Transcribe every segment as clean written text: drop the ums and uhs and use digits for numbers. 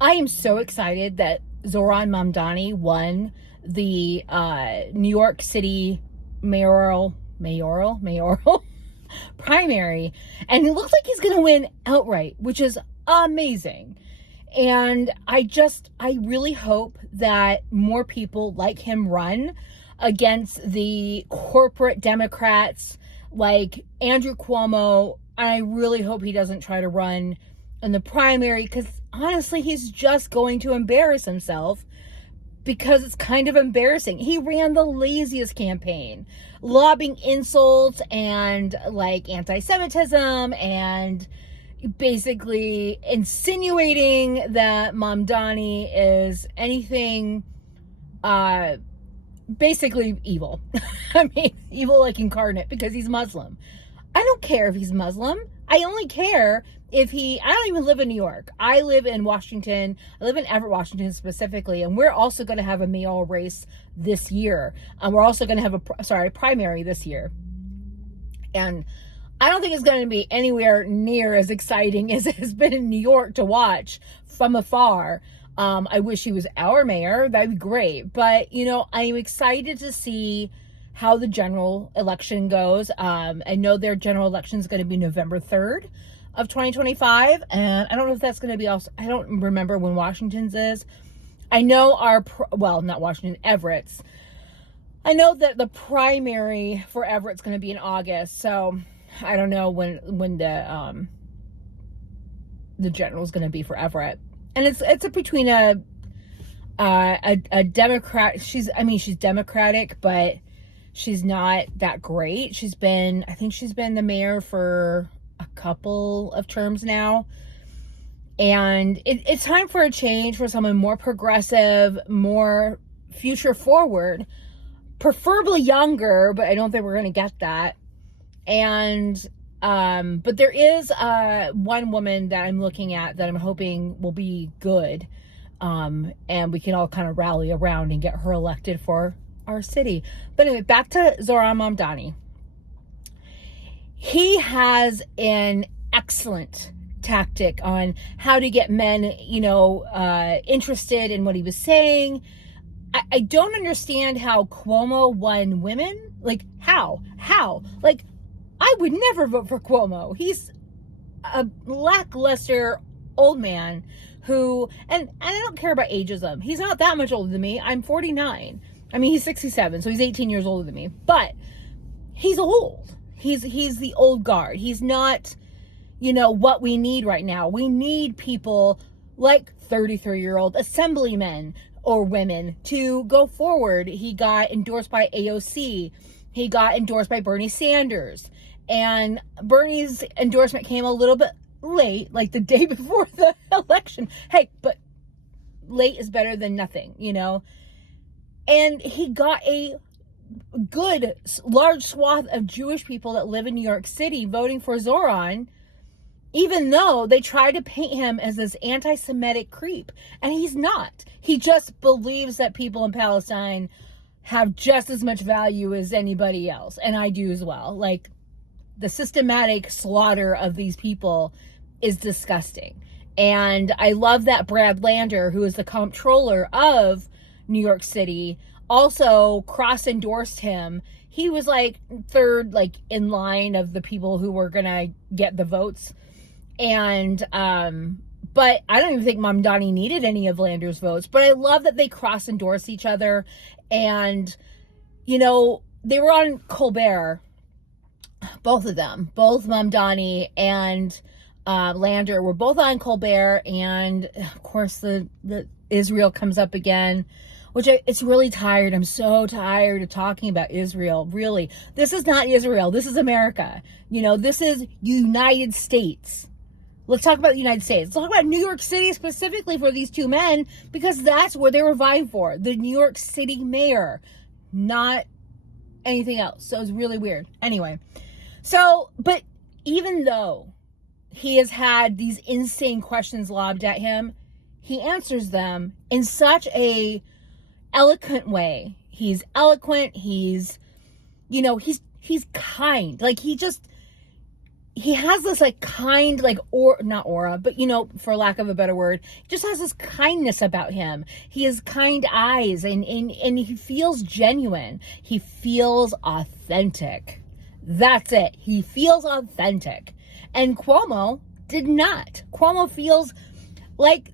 I am so excited that Zoran Mamdani won the New York City mayoral primary, and it looks like he's going to win outright, which is amazing. And I really hope that more people like him run against the corporate Democrats like Andrew Cuomo. And I really hope he doesn't try to run in the primary, because honestly, he's just going to embarrass himself, because it's kind of embarrassing. He ran the laziest campaign, lobbing insults and like anti-Semitism, and basically insinuating that Mamdani is anything basically evil. I mean, evil like incarnate, because he's Muslim. I don't care if he's Muslim. I only care if I don't even live in New York. I live in Washington. I live in Everett, Washington specifically. And we're also going to have a mayoral race this year. We're also going to have a primary this year. And I don't think it's going to be anywhere near as exciting as it has been in New York to watch from afar. I wish he was our mayor. That'd be great. But, I'm excited to see how the general election goes. I know their general election is going to be November 3rd of 2025. And I don't know if that's going to be also, I don't remember when Washington's is. I know not Washington, Everett's. I know that the primary for Everett's going to be in August. So I don't know when the general is going to be for Everett. And it's between a Democrat. She's Democratic, but she's not that great. I think she's been the mayor for a couple of terms now. And it's time for a change, for someone more progressive, more future forward, preferably younger, but I don't think we're going to get that. And, but there is one woman that I'm looking at that I'm hoping will be good. And we can all kind of rally around and get her elected for our city. But anyway, back to Zohran Mamdani. He has an excellent tactic on how to get men, interested in what he was saying. I don't understand how Cuomo won women. Like, how? Like, I would never vote for Cuomo. He's a lackluster old man who, and I don't care about ageism. He's not that much older than me. I'm 49. I mean, he's 67, so he's 18 years older than me. But he's old. He's the old guard. He's not, what we need right now. We need people like 33-year-old assemblymen or women to go forward. He got endorsed by AOC. He got endorsed by Bernie Sanders. And Bernie's endorsement came a little bit late, like the day before the election. Hey, but late is better than nothing, And he got a good, large swath of Jewish people that live in New York City voting for Zoran, even though they try to paint him as this anti-Semitic creep. And he's not. He just believes that people in Palestine have just as much value as anybody else. And I do as well. Like, the systematic slaughter of these people is disgusting. And I love that Brad Lander, who is the comptroller of New York City, also cross-endorsed him. He was like third, like in line of the people who were gonna get the votes. And but I don't even think Mamdani needed any of Lander's votes. But I love that they cross-endorse each other. And they were on Colbert, both of them, both Mamdani and Lander were both on Colbert. And of course the Israel comes up again, which it's really tired. I'm so tired of talking about Israel. Really, this is not Israel. This is America. This is United States. Let's talk about the United States. Let's talk about New York City specifically for these two men, because that's where they were vying for. The New York City mayor, not anything else. So it's really weird. Anyway, but even though he has had these insane questions lobbed at him, he answers them in such a eloquent way. He's eloquent. He's kind. Like, he has this like kind, like, or not aura, but you know, for lack of a better word, just has this kindness about him. He has kind eyes, and he feels genuine. He feels authentic. That's it. He feels authentic. And Cuomo did not. Cuomo feels like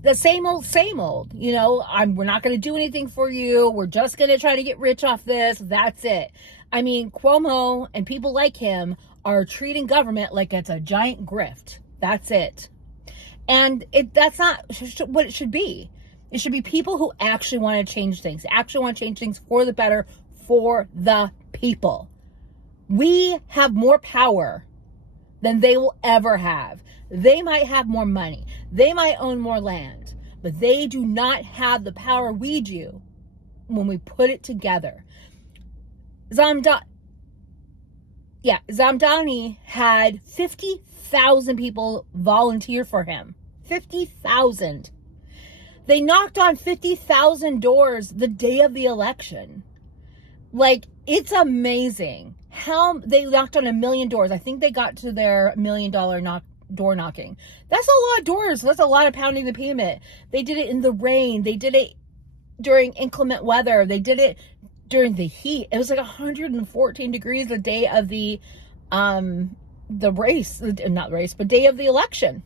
the same old, you know, we're not going to do anything for you. We're just going to try to get rich off this. That's it. I mean, Cuomo and people like him are treating government like it's a giant grift. That's it. And that's not what it should be. It should be people who actually want to change things, for the better, for the people. We have more power than they will ever have. They might have more money. They might own more land, but they do not have the power we do when we put it together. Mamdani had 50,000 people volunteer for him. 50,000. They knocked on 50,000 doors the day of the election. Like, it's amazing how they knocked on 1 million doors. I think they got to their $1 million door knocking. That's a lot of doors. That's a lot of pounding the pavement. They did it in the rain. They did it during inclement weather. They did it during the heat. It was like 114 degrees the day of the day of the election.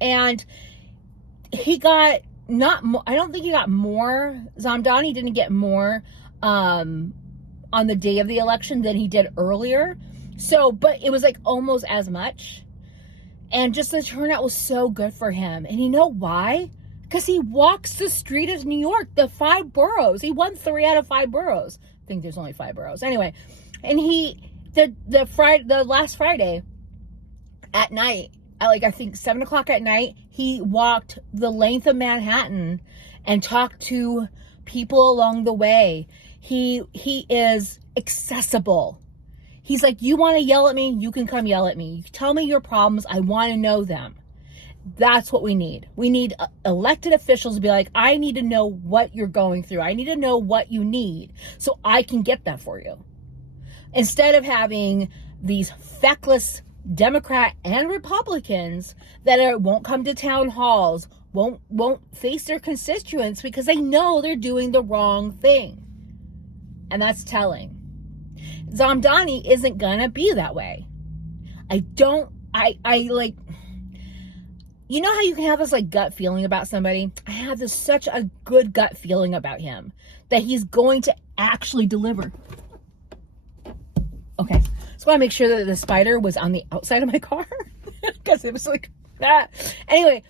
And he got I don't think he got more. Mamdani didn't get more on the day of the election than he did earlier. So, but it was like almost as much. And just the turnout was so good for him. And you know why? Because he walks the street of New York, the 5 boroughs. He won 3 out of 5 boroughs. I think there's only 5 boroughs. Anyway, and the last Friday at night, at like I think 7 o'clock at night, he walked the length of Manhattan and talked to people along the way. He is accessible. He's like, you want to yell at me? You can come yell at me. Tell me your problems. I want to know them. That's what we need. We need elected officials to be like, I need to know what you're going through. I need to know what you need so I can get that for you. Instead of having these feckless Democrat and Republicans that won't come to town halls, won't face their constituents because they know they're doing the wrong thing. And that's telling. Mamdani isn't gonna be that way. I like, you know how you can have this like gut feeling about somebody? I have such a good gut feeling about him that he's going to actually deliver. Okay, so I want to make sure that the spider was on the outside of my car because it was like that. Anyway,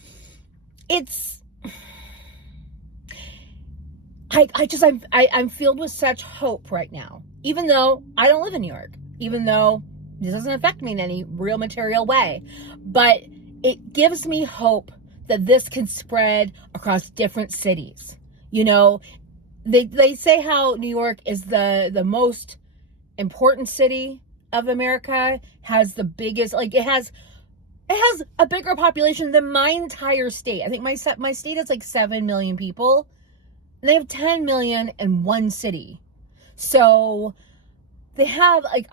I'm filled with such hope right now. Even though I don't live in New York, even though this doesn't affect me in any real material way, but it gives me hope that this can spread across different cities. You know, they say how New York is the most important city of America, has the biggest, like it has a bigger population than my entire state. I think my state is like 7 million people. And they have 10 million in one city. So they have like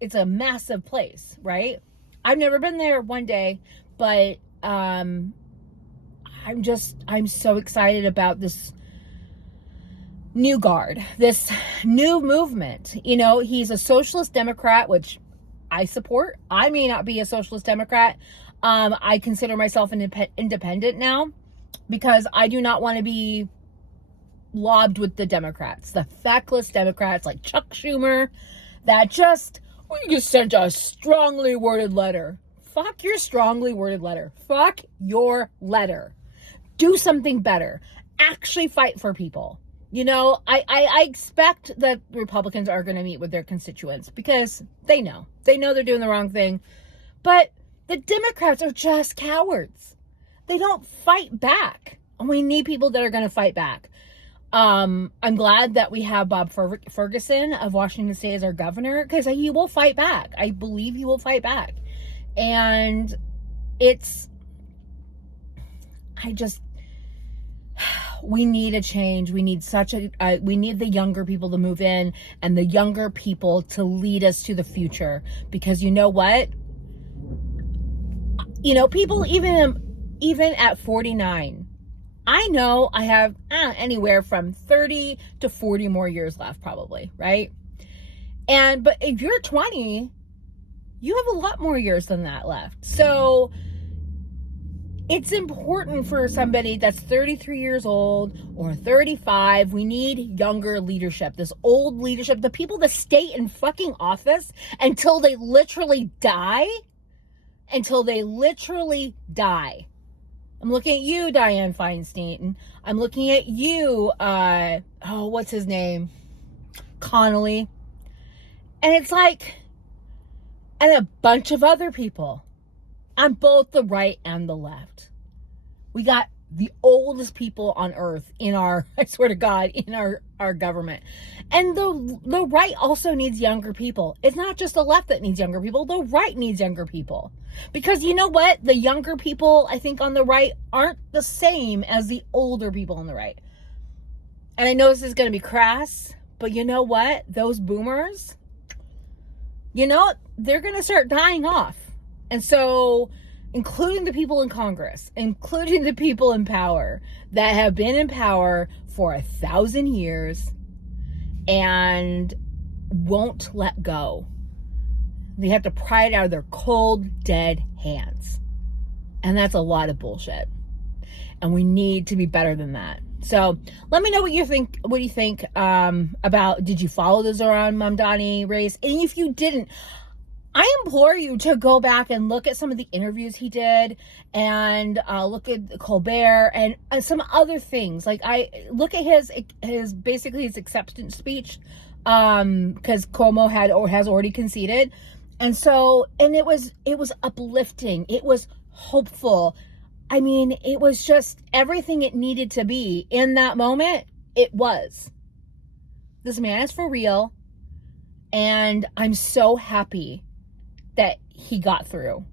it's a massive place, right? I've never been there one day, but I'm so excited about this new guard, this new movement. You know, he's a socialist Democrat, which I support. I may not be a socialist Democrat. I consider myself an independent now because I do not want to be lobbed with the Democrats, the feckless Democrats like Chuck Schumer that you sent a strongly worded letter. Fuck your strongly worded letter. Fuck your letter. Do something better. Actually fight for people. You know, I expect that Republicans are going to meet with their constituents because they know they're doing the wrong thing. But the Democrats are just cowards. They don't fight back. And we need people that are going to fight back. I'm glad that we have Bob Ferguson of Washington State as our governor because he will fight back. I believe he will fight back. And we need a change. We need we need the younger people to move in, and the younger people to lead us to the future. Because you know what? You know, people even at 49, I know I have anywhere from 30 to 40 more years left, probably, right? But if you're 20, you have a lot more years than that left. So it's important for somebody that's 33 years old or 35. We need younger leadership. This old leadership, the people that stay in fucking office until they literally die. Until they literally die. I'm looking at you, Dianne Feinstein. I'm looking at you, what's his name? Connolly. And it's like, and a bunch of other people on both the right and the left. We got the oldest people on earth in our, I swear to God, in our government. And the right also needs younger people. It's not just the left that needs younger people. The right needs younger people. Because you know what? The younger people, I think, on the right aren't the same as the older people on the right. And I know this is going to be crass, but you know what? Those boomers, you know, they're going to start dying off. And so, including the people in Congress, including the people in power that have been in power for 1,000 years and won't let go. They have to pry it out of their cold, dead hands. And that's a lot of bullshit. And we need to be better than that. So let me know what you think. What do you think about, did you follow the Zohran Mamdani race? And if you didn't, I implore you to go back and look at some of the interviews he did, and look at Colbert and some other things. Like, I look at his basically his acceptance speech, because Cuomo has already conceded. And so, and it was uplifting. It was hopeful. I mean, it was just everything it needed to be in that moment. It was. This man is for real. And I'm so happy that he got through.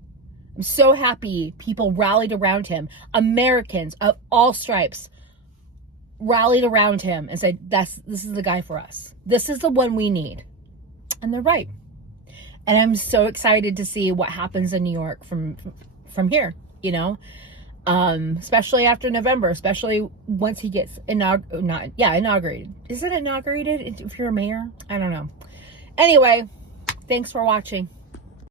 I'm so happy people rallied around him. Americans of all stripes rallied around him and said, this is the guy for us. This is the one we need. And they're right. And I'm so excited to see what happens in New York from here, you know, especially after November, especially once he gets inaugurated. Is it inaugurated if you're a mayor? I don't know. Anyway, thanks for watching.